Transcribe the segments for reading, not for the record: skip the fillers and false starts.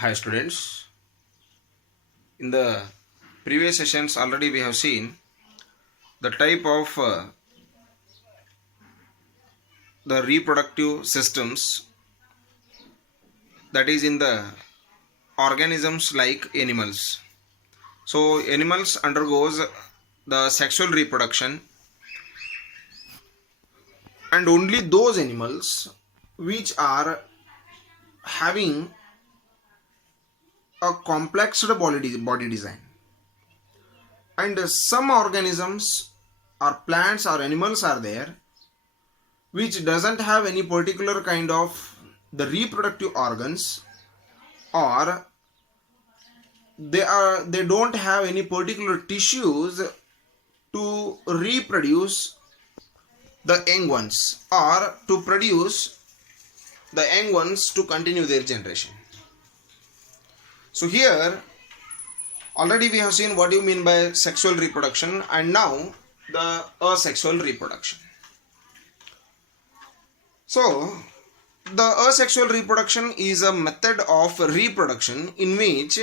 Hi students, in the previous sessions already we have seen the type of the reproductive systems that is in the organisms like animals. So animals undergoes the sexual reproduction, and only those animals which are having a complex body design, and some organisms or plants or animals are there which doesn't have any particular kind of the reproductive organs, or they don't have any particular tissues to reproduce the young ones or to produce the young ones to continue their generation. So here already we have seen what you mean by sexual reproduction, and now the asexual reproduction. So the asexual reproduction is a method of reproduction in which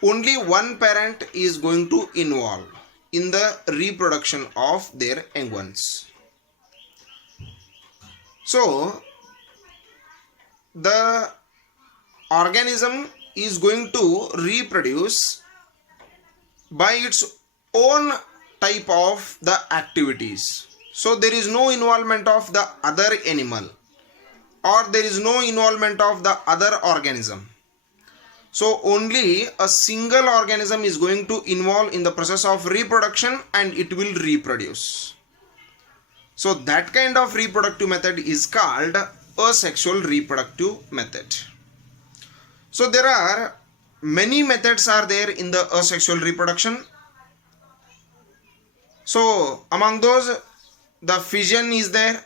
only one parent is going to involve in the reproduction of their young ones. So the organism is going to reproduce by its own type of the activities. So there is no involvement of the other animal, or there is no involvement of the other organism. So only a single organism is going to involve in the process of reproduction, and it will reproduce. So that kind of reproductive method is called asexual reproductive method. So there are many methods are there in the asexual reproduction. So among those, the fission is there,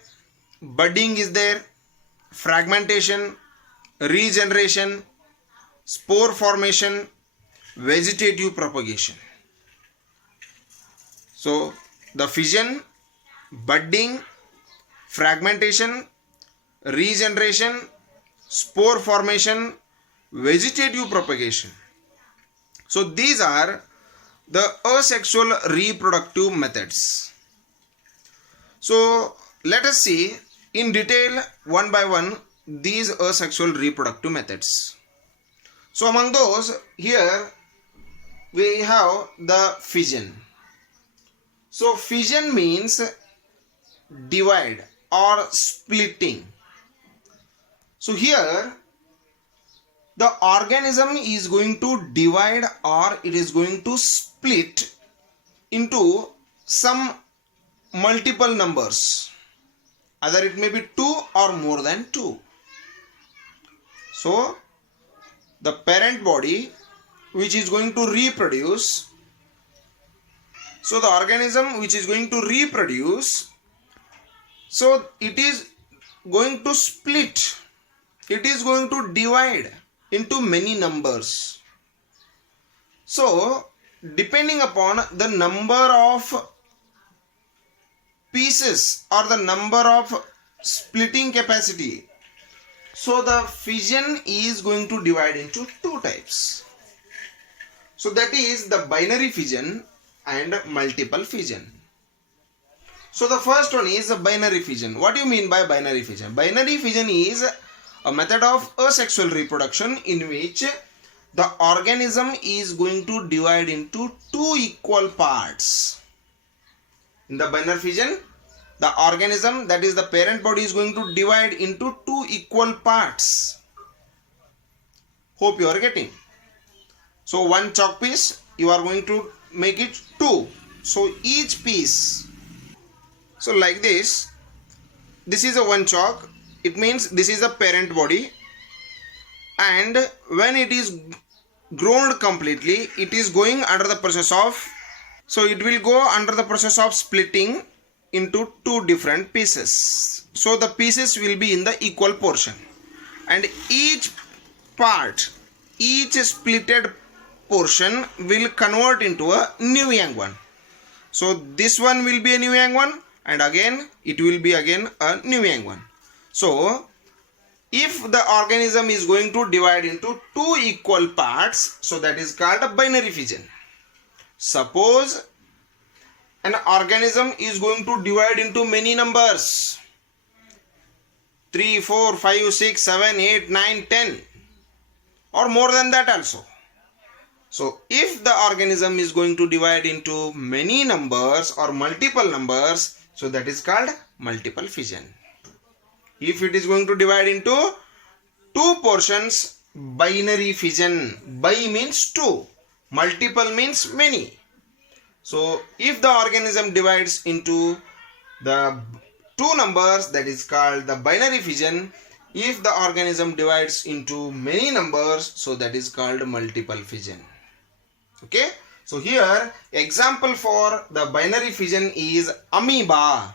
budding is there, fragmentation, regeneration, spore formation, vegetative propagation. So the fission, budding, fragmentation, regeneration, spore formation, vegetative propagation. So these are the asexual reproductive methods. So let us see in detail one by one these asexual reproductive methods. So among those, here we have the fission. So fission means divide or splitting. So here the organism is going to divide, or it is going to split into some multiple numbers. Either it may be 2 or more than 2. So the parent body which is going to reproduce, so the organism which is going to reproduce, so it is going to split, it is going to divide into many numbers. So depending upon the number of pieces or the number of splitting capacity, so the fission is going to divide into two types. So that is the binary fission and multiple fission. So the first one is the binary fission. What do you mean by binary fission? Binary fission is a method of asexual reproduction in which the organism is going to divide into two equal parts. In the binary fission, the organism, that is the parent body, is going to divide into two equal parts. Hope you are getting. So one chalk piece, you are going to make it two. So each piece, so like this is a one chalk. It means this is the parent body, and when it is grown completely, it is going under the process of, so it will go under the process of splitting into two different pieces. So the pieces will be in the equal portion, and each part, each splitted portion will convert into a new young one. So this one will be a new young one, and again it will be again a new young one. So if the organism is going to divide into two equal parts, so that is called a binary fission. Suppose an organism is going to divide into many numbers, 3, 4, 5, 6, 7, 8, 9, 10, or more than that also. So if the organism is going to divide into many numbers or multiple numbers, so that is called multiple fission. If it is going to divide into two portions, binary fission. Bi means two, multiple means many. So if the organism divides into the two numbers, that is called the binary fission. If the organism divides into many numbers, so that is called multiple fission. Okay, so here example for the binary fission is amoeba.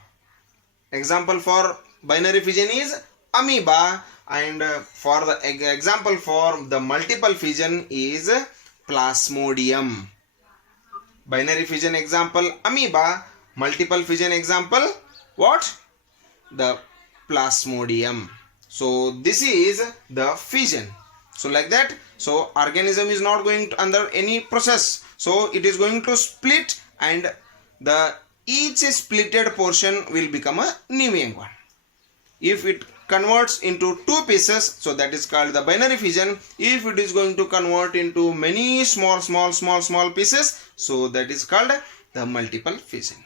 Example for binary fission is amoeba, and for the example for the multiple fission is plasmodium. Binary fission example amoeba, multiple fission example what? The plasmodium. So this is the fission. So like that, so organism is not going to under any process, so it is going to split, and the each splitted portion will become a new young one. If it converts into two pieces, so that is called the binary fission. If it is going to convert into many small pieces, so that is called the multiple fission.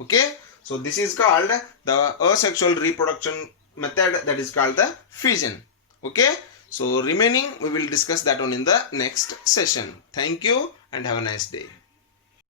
Okay, so this is called the asexual reproduction method, that is called the fission. Okay, so remaining we will discuss that one in the next session. Thank you and have a nice day.